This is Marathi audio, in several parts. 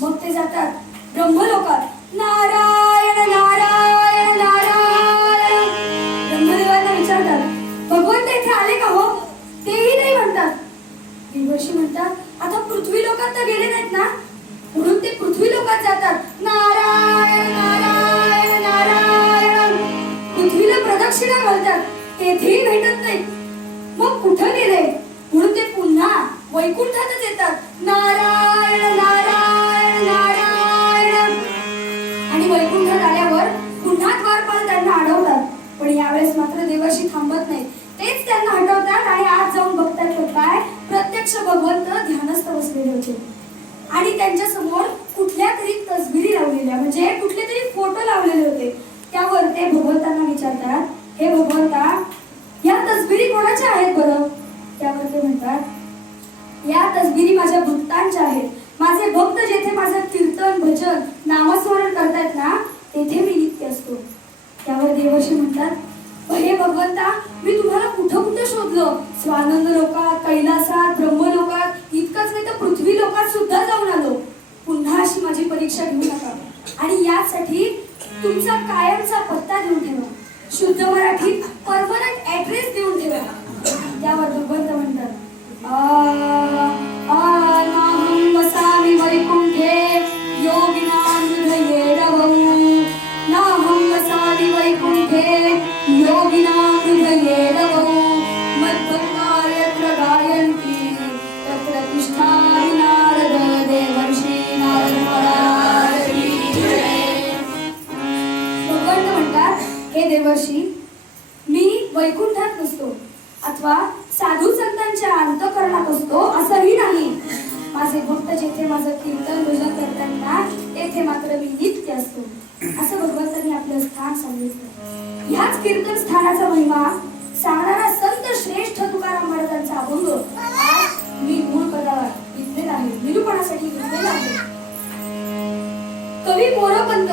मग ते जातात ब्रह्मलोकात गेले नाहीत ना, म्हणून ते पृथ्वी लोकात जातात. नारायण नारायण नारायण पृथ्वीला प्रदक्षिणा घालतात, तेथेही भेटत नाहीत. मग कुठं गेले म्हणून ते पुन्हा वैकुंठातच येतात. नारायण नारायण नारायण. आणि वैकुंठात आल्यावर पुन्हा द्वारपाल त्यांना अडवतात. पण यावेळेस मात्र देवर्षी थांबत नाहीत. तेच त्यांना हटवतात आणि आत जाऊन बघतात तर काय, प्रत्यक्ष भगवंत ध्यानस्थ बसलेले होते. आणि त्यांच्या समोर कुठल्या तरी तसबिरी लावलेल्या, म्हणजे कुठले तरी फोटो लावलेले होते. त्यावर ते भगवंतांना विचारतात, हे भगवंता, या तसबिरी कोणाच्या आहेत बरं? त्यावर ते म्हणतात, या तसबिरी माझ्या भक्तांच्या आहेत. माझे भक्त जेथे माझं कीर्तन भजन नामस्मरण करतात ना, तेथे मी नित्य असतो. त्यावर देवर्षी म्हणतात, हे भगवंता, मी तुम्हाला कुठं कुठं शोधलं. स्वानंद लोकात, कैलासात, ब्रह्मलोकात, इतकंच नाही तर पृथ्वी लोकात सुद्धा जाऊन आलो. पुन्हा अशी माझी परीक्षा घेऊ नका आणि यासाठी तुमचा कायमचा पत्ता देऊन ठेवा. शुद्ध मराठीत परमनंट ऍड्रेस देऊन ठेवा. त्यावर भगवंत म्हणतात, नाहं वसामि वैकुंठे योगिनां हृदये रवं. नाहं वसामि वैकुंठे योगिनां हृदये रवं. मद्भक्ताः यत्र गायन्ति तत्र तिष्ठामि नारद देवर्षी नारद महाराज की जय. भगवंत म्हणतात, हे देवर्षी, मी वैकुंठात नसतो अथवा साधू संतांच्या अंतःकरणात असतो असंही नाही. माझे भक्त जेथे माझं कीर्तन भजन करताना तेथे मात्र मी नित्य असतो, असं भगवंतांनी आपलं स्थान सांगितलं. ह्याच कीर्तन स्थानाचा महिमा सांगणारा संत श्रेष्ठ तुकाराम महाराजांचा अभंग आज मी मूळ पदावर घेतलेला आहे, निरूपणासाठी घेतलेला आहे. कवी मोरोपंत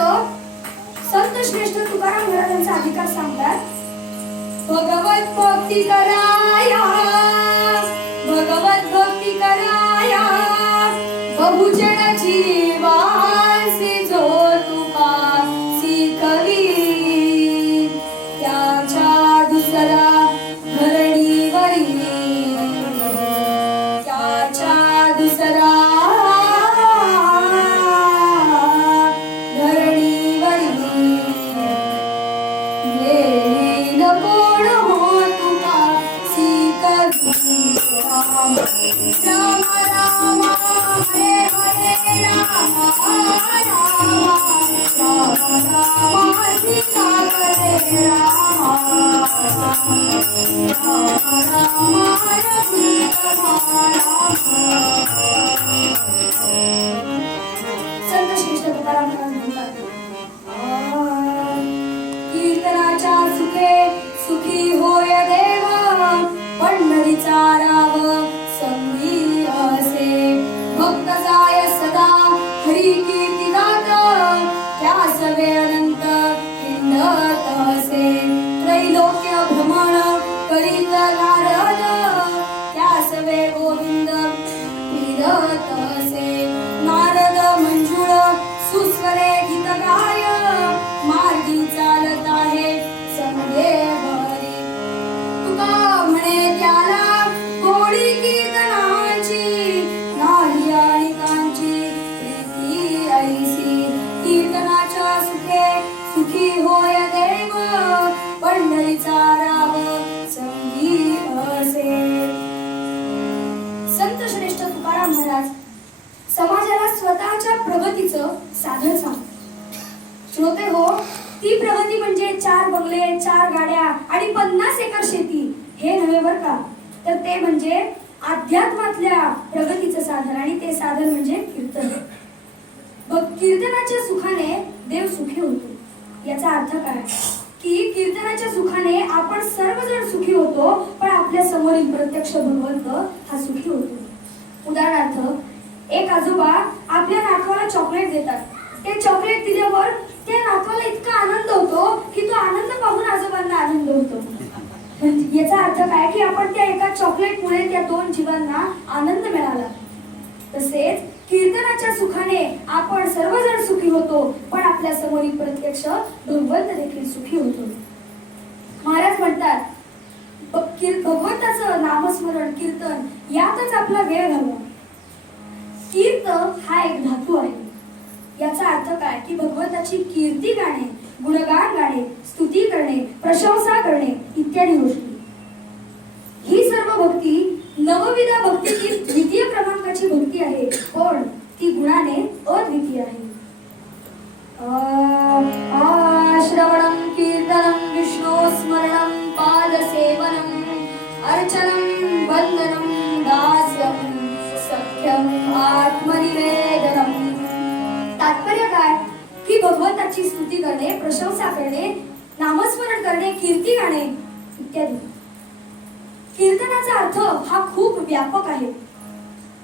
संत श्रेष्ठ तुकाराम महाराजांचा अधिकार सांगतात, भगवत भक्ती कराया, भगवत भक्ती कराया, बहुजन जीवासी जो तुका शिकवी. त्याच्या दुसरा धरणीवरी, त्याच्या दुसरा राम राम हरे हरे राम राम राम राम सीता हरे राम राम राम रघुनाथ राम. संत श्रेष्ठ तुकाराम महाराज म्हणतात, कीर्तनाच्या सुखे सुखी होय देव, पंढरीचा राव संगी असे. भक्त जाय सदा हरी कीर्ती गात, त्यास वेळ अनंत हिंडत असे. त्रैलोक्य भ्रमण करीत नारद, त्यास वेळ गोविंद फिरत असे. नारद मंजुळ सुस्वरे गीत गाय, मार्गी चालत आहे संगे हरी. तुका म्हणे त्याला गोडी कीर्तनाची, नाही आणि कांची प्रीती ऐसी. कीर्तनाच्या सुखे सुखी होय देव, पंढरीचा राव संगी असे. संत श्रेष्ठ तुकाराम महाराज समाजाला स्वतःच्या प्रगतीचं साधन सांगतात. श्रोते हो, ती प्रगती म्हणजे 4 बंगले, 4 गाड्या आणि 50 एकर शेती हे नव्हे बर का, तर ते म्हणजे अध्यात्मातल्या प्रगतीचं साधन, आणि ते साधन म्हणजे कीर्तन. कीर्तनाच्या सुखाने देव सुखी होतो. याचा अर्थ काय की कीर्तनाच्या सुखाने आपण सर्वजण सुखी होतो, पण आपल्या समोरील प्रत्यक्ष भगवंत हा सुखी होतो. उदाहरणार्थ, एक आजोबा आपल्या नातवाला चॉकलेट देतात. ते चॉकलेट दिल्यावर त्या नातवाला इतका आनंद होतो की तो आनंद पाहून आजोबांना आनंद होतो. याचा अर्थ काय की आपण त्या एका चॉकलेटमुळे त्या 2 जीवांना आनंद मिळाला. तसेच कीर्तनाच्या सुखाने आपण सर्वजण सुखी होतो, पण आपल्या समोरील प्रत्यक्ष भगवंत देखील सुखी होतो. महाराज म्हणतात, भगवंताचं नामस्मरण कीर्तन यातच आपला वेळ घालवा. कीर्त हा एक धातू आहे. याचा अर्थ काय की भगवंताची कीर्ती गाणे, गुणगान गाणे, स्तुती करणे, प्रशंसा करणे इत्यादी गोष्टी. ही सर्व भक्ती नवविध भक्तीतील द्वितीय क्रमांकाची भक्ती आहे, पण ती गुणाने अद्वितीय आहे. श्रवणं कीर्तनं विष्णु स्मरणं पादसेवनं अर्चनं वंदनं दास्यं सख्यं आत्मनिवेदनं. तात्पर्य काय की भगवंताची स्तुती करणे, प्रशंसा करणे, नामस्मरण करणे, कीर्ती गाणे इत्यादी. कीर्तनाचा अर्थ हा खूप व्यापक आहे.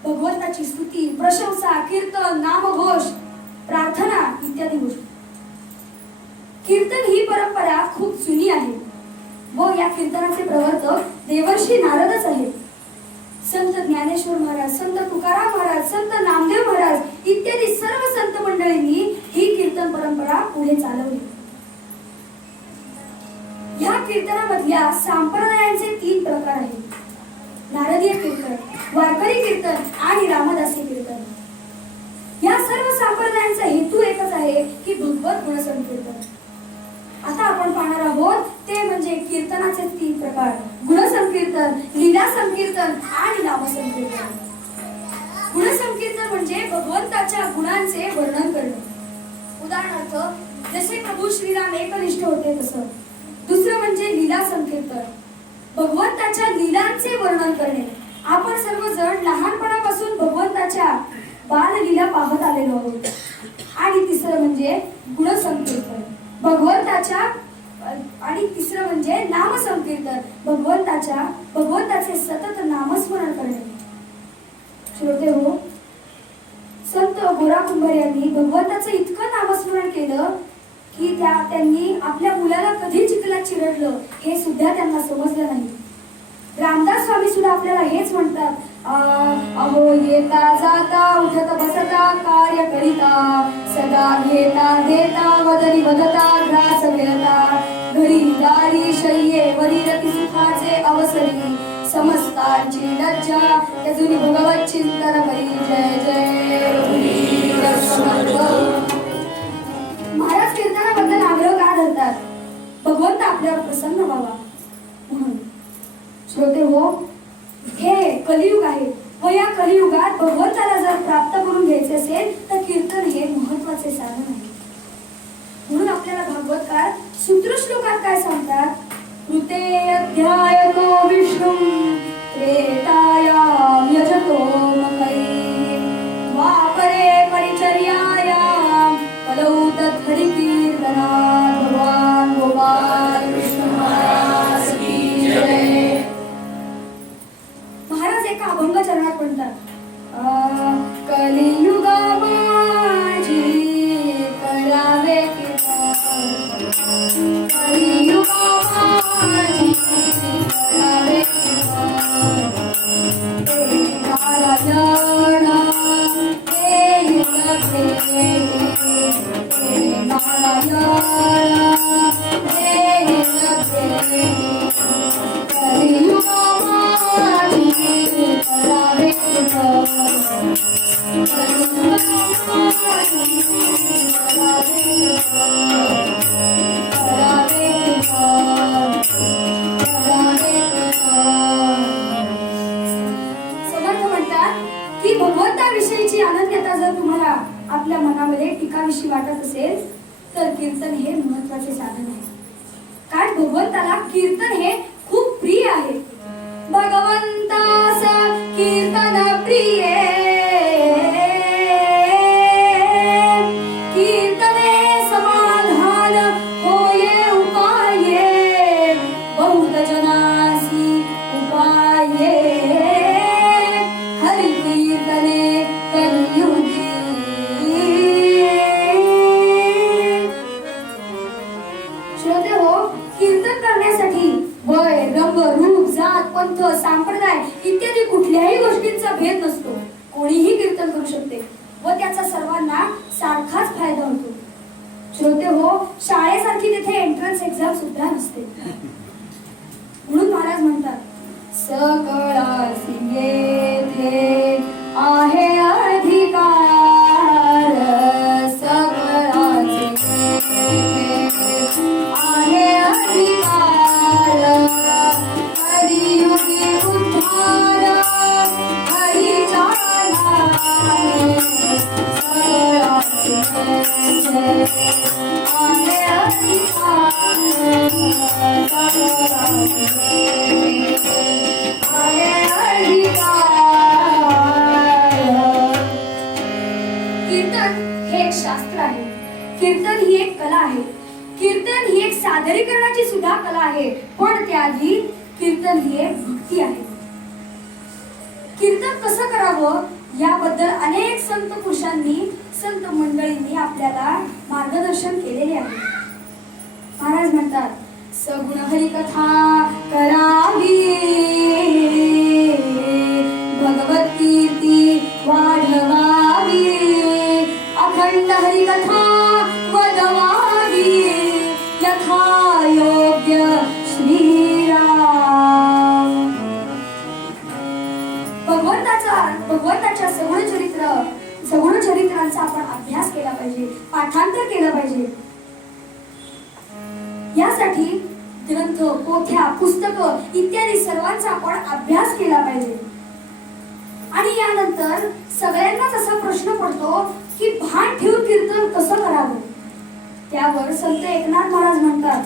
भगवंताची स्तुती, प्रशंसा, कीर्तन, नामघोष, प्रार्थना इत्यादी गोष्टी. कीर्तन ही परंपरा खूप जुनी आहे व या कीर्तनाचे प्रवर्तक देवर्षी नारदच आहेत. संत ज्ञानेश्वर महाराज, संत तुकाराम महाराज, संत नामदेव महाराज इत्यादी सर्व संत मंडळींनी ही कीर्तन परंपरा पुढे चालवली. या कीर्तनामधल्या संप्रदायांचे 3 प्रकार आहेत: नारदीय कीर्तन, वारकरी कीर्तन आणि रामदासी कीर्तन. या सर्व संप्रदायांचा हेतू एकच आहे की भगवत गुणसंकीर्तन. आता आपण पाहणार आहोत ते म्हणजे कीर्तनाचे 3 प्रकार: गुणसंकीर्तन, लीला संकीर्तन आणि नामसंकीर्तन. गुणसंकीर्तन म्हणजे भगवंताच्या गुणांचे वर्णन करणे. उदाहरणार्थ जसे प्रभू श्रीराम एकनिष्ठ होते तसं. दुसरं म्हणजे लीला संकीर्तन, भगवंताच्या लीलांचे वर्णन करणे. आपण सर्वजण लहानपणापासून भगवंताच्या बाललीला पाहत आलेलो आहोत. आणि तिसरं म्हणजे गुणसंकीर्तन, तिसरं म्हणजे नामसंकीर्तन, भगवंताचे सतत नामस्मरण करणे. श्रोते हो, संत गोरा कुंभार यांनी भगवंताचं इतकं नामस्मरण केलं की त्यांनी आपल्या मुलाला कधी चिखलात चिरडलं हे सुद्धा त्यांना समजलं नाही. रामदास स्वामी सुद्धा आपल्याला हेच म्हणतात, अहो येता जाता उठत बसता कार्य करिता, सदा घेता देता वदनी वदता ग्रास गिळता, घरी दारी शय्ये वरी रती सुखाचे अवसरी, समस्तांची लज्जा त्याजुनी भगवत चिंतन करी. जय जय महाराज कीर्तनाबद्दल आग्रह का धरतात? भगवंत आपल्यावर प्रसन्न व्हावा म्हणून. श्रोते हो, हे कलियुग आहे व या कलियुगात भगवंताला जर प्राप्त करून घ्यायचे असेल तर कीर्तन हे महत्वाचे साधन आहे. म्हणून आपल्याला भागवतकार सूत्रश्लोकात काय सांगतात? कृते अध्यायतो विष्णु त्रेतायाम यजतो मखै, द्वापरे परिचर्यायाम कलौ तत् हरिकीर्तनात्. भगवान गोपाल कृष्ण महाराज की जय. महाराज एका अभंग चरणात म्हणतात, कलियुगा माझी करावे कीर्तन, कलियुगा माझी करावे कीर्तन, हे नारायण हे युग भेटी, हे नारायण हे युग भेटी, कलियुगा माझी करावे कीर्तन, कलियुगा माझी करावे कीर्तन, करावे कीर्तन, करावे कीर्तन. समर्थ म्हणतात की भगवंताविषयीची अनन्यता जर तुम्हाला आपल्या मनामध्ये टीकाविषयी वाटत असेल तर कीर्तन हे महत्वाचे साधन आहे. कारण भगवंताला कीर्तन हे खूप प्रिय आहे. भगवंतास कीर्तन प्रिय, कीर्तने समाधान होये उपाये, बहुत जनासी उपाये, हरि कीर्तने कलियुगी. श्रोते हो, कीर्तन करण्यासाठी वय, रंग, रूप, जात, पंथ, संप्रदाय इत्यादी कुठल्याही गोष्टींचा भेद नसतो. कोणीही कीर्तन करू शकते व त्याचा सर्वांना सारखाच फायदा होतो. श्रोते हो, शाळेसारखी तिथे एंट्रन्स एक्झाम सुद्धा नसते. म्हणून महाराज म्हणतात, सकळासी येथे आहे अधिकार, हे एक शास्त्र आहे. कीर्तन ही एक कला आहे. कीर्तन ही एक सादरीकरणाची सुद्धा कला आहे. पण त्याआधी कीर्तन ही एक भक्ती आहे. कीर्तन कसं करावं याबद्दल अनेक संत पुरुषांनी, संत मंडळींनी आपल्याला मार्गदर्शन केलेले आहे. महाराज म्हणतात, सगुण हरिकथा करावी, भगवत कीर्ती वाढवावी, अखंड हरिकथा वदवावी, यथा योग्य श्रीराम. भगवंताच्या सगुण चरित्रांचा आपण अभ्यास केला पाहिजे, पाठांतर केलं पाहिजे. यासाठी ग्रंथ, पोथ्या, पुस्तकं इत्यादी सर्वांचा आपण अभ्यास केला पाहिजे. आणि यानंतर सगळ्यांनाच असा प्रश्न पडतो की भान ठेवून कीर्तन कसं करावं. त्यावर संत एकनाथ महाराज म्हणतात,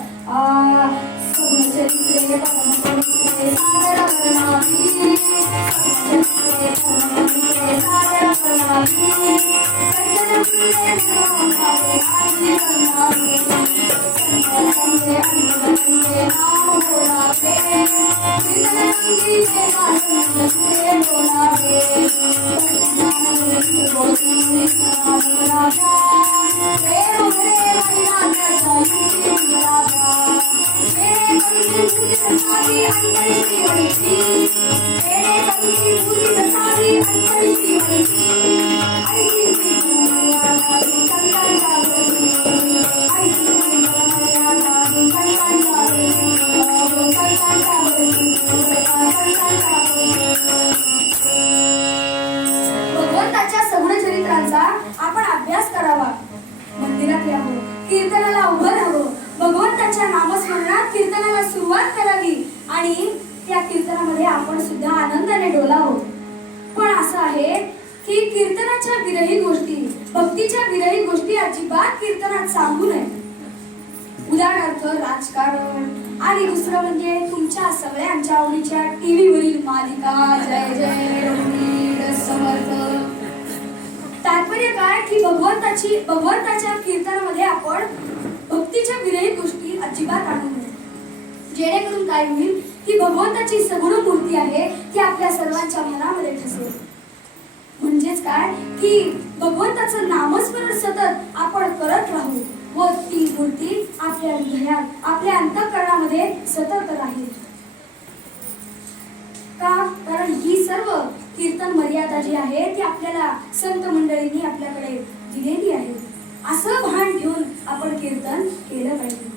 भगवंताच्या सगुण चरित्रांचा आपण अभ्यास करावा. मंदिरात यावं, कीर्तनाला उभं राहावं, भगवंताच्या नामस्मरणात कीर्तनाला सुरुवात करावी आणि त्या कीर्तनामध्ये आपण सुद्धा आनंदाने डोलावं. पण असं आहे की कीर्तनाच्या विरहित गोष्टी, भक्तीच्या विरहित गोष्टी अजिबात कीर्तनात सांगू नये. उदाहरणार्थ राजकारण आणि दुसरं म्हणजे तुमच्या सगळ्यांच्या आवडीच्या टीव्ही वरील मालिका, जय जय रघुवीर समर्थ. तात्पर्य काय की भगवंताच्या कीर्तनामध्ये आपण भक्तीच्या विरहित गोष्टी अजिबात आणू नये. जेणेकरून काय होईल की भगवंताची सगुण मूर्ती आहे ती आपल्या सर्वांच्या मनामध्ये ठसेल. म्हणजेच काय की भगवंताचं नामस्मरण सतत आपण करत राहू व ती मूर्ती आपल्या हृदयात, आपल्या अंतःकरणामध्ये सतत राहील. का? कारण ही सर्व कीर्तन मर्यादा जी आहे ती आपल्याला संत मंडळींनी आपल्याकडे दिलेली आहे. असं भान घेऊन आपण कीर्तन केलं पाहिजे.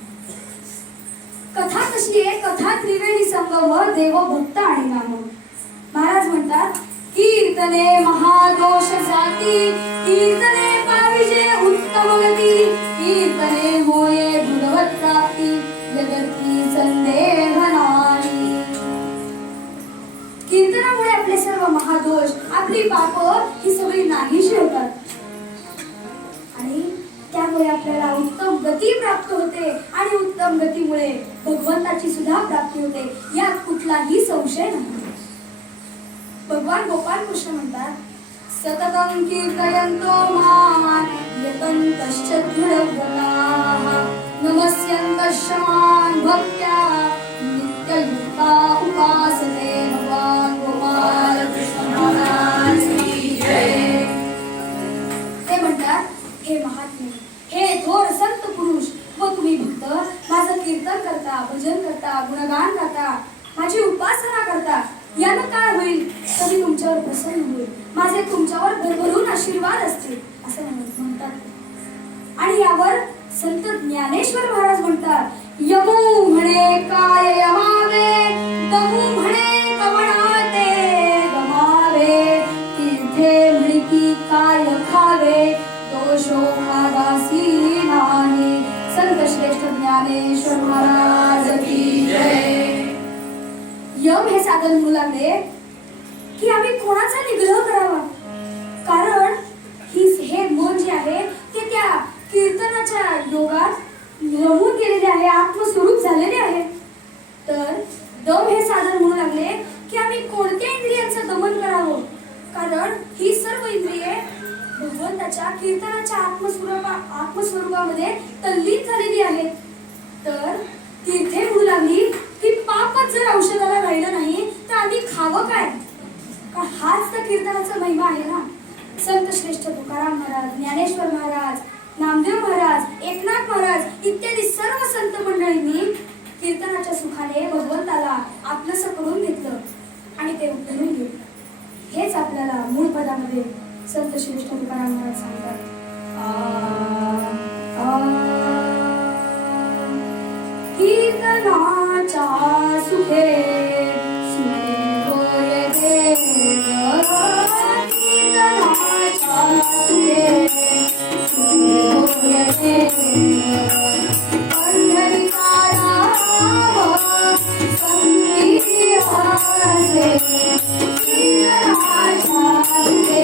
कथा कशी आहे? कथा त्रिवेणी संगम, देव भक्त आणि नाम. महाराज म्हणतात, कीर्तने महादोष जाती, कीर्तने पाविजे उत्तम गती, कीर्तने होये भगवत प्राप्ती, जगती संदेह नाही. कीर्तनामुळे आपले सर्व महादोष, आपली पाप ही सगळी नाहीशी होतात आणि त्यामुळे आपल्याला उत्तम गती प्राप्त होते आणि उत्तम गतीमुळे भगवंताची सुद्धा प्राप्ती होते. यात कुठलाही संशय नाही. भगवान गोपाल कृष्ण म्हणतात, सततं कीर्तयन्तो मां यतन्तश्च दृढव्रताः नमस्यन्तश्च मां भक्त्या नित्ययुक्ता उपासते. भगवान गोपाल कृष्ण महाराज की जय. ते म्हणतात, हे महात्मे, हे थोर संत पुरुष व तुम्ही भक्त माझं कीर्तन करता, भजन करता, गुणगान करता, माझी उपासना करता, यानं काय होईल तर मी तुमच्यावर प्रसन्न होईल, माझे तुमच्यावर भरभरून आशीर्वाद असतील असं म्हणतात. आणि यावर संत ज्ञानेश्वर महाराज म्हणतात, यमू म्हणे काय यमावे, दमू म्हणे कवणाते गमावे, तीर्थे म्हणे की काय खावे, दोषो खादासी नाही. संत श्रेष्ठ ज्ञानेश्वर महाराज की जय. यम हे साधन म्हणू लागले की आम्ही कोणाचा निग्रह करावा. कारण हे मन जे आहे ते त्या कीर्तनाच्या योगात रमून गेलेले आहे, आत्मस्वरूप झालेले आहे. तर दम हे साधन म्हणू लागले की आम्ही कोणत्या इंद्रियांचं दमन करावं, कारण ही सर्व इंद्रिये भगवंताच्या कीर्तनाच्या आत्मस्वरूपामध्ये तल्लीन झालेली आहेत. तर तीर्थे म्हणू लागली की पापच जर औषधाला राहिलं नाही तर आम्ही खावं काय, का हाच तर कीर्तनाचा महिमा आहे ना. संत श्रेष्ठ तुकाराम महाराज, ज्ञानेश्वर महाराज, नामदेव महाराज, एकनाथ महाराज इत्यादी सर्व संत मंडळींनी कीर्तनाच्या सुखाने भगवंताला आपलंसं करून घेतलं आणि ते उद्धरून घेतलं. हेच आपल्याला मूळ पदामध्ये संत श्रेष्ठ तुकाराम महाराज सांगतात. कीर्तनाच्या सुखे सुखी होय देव, कीर्तनाच्या सुखे सुखी होय देव. पंढरीचा राम संगी हासे, कीर्तनाच्या सुखे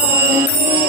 Thank you.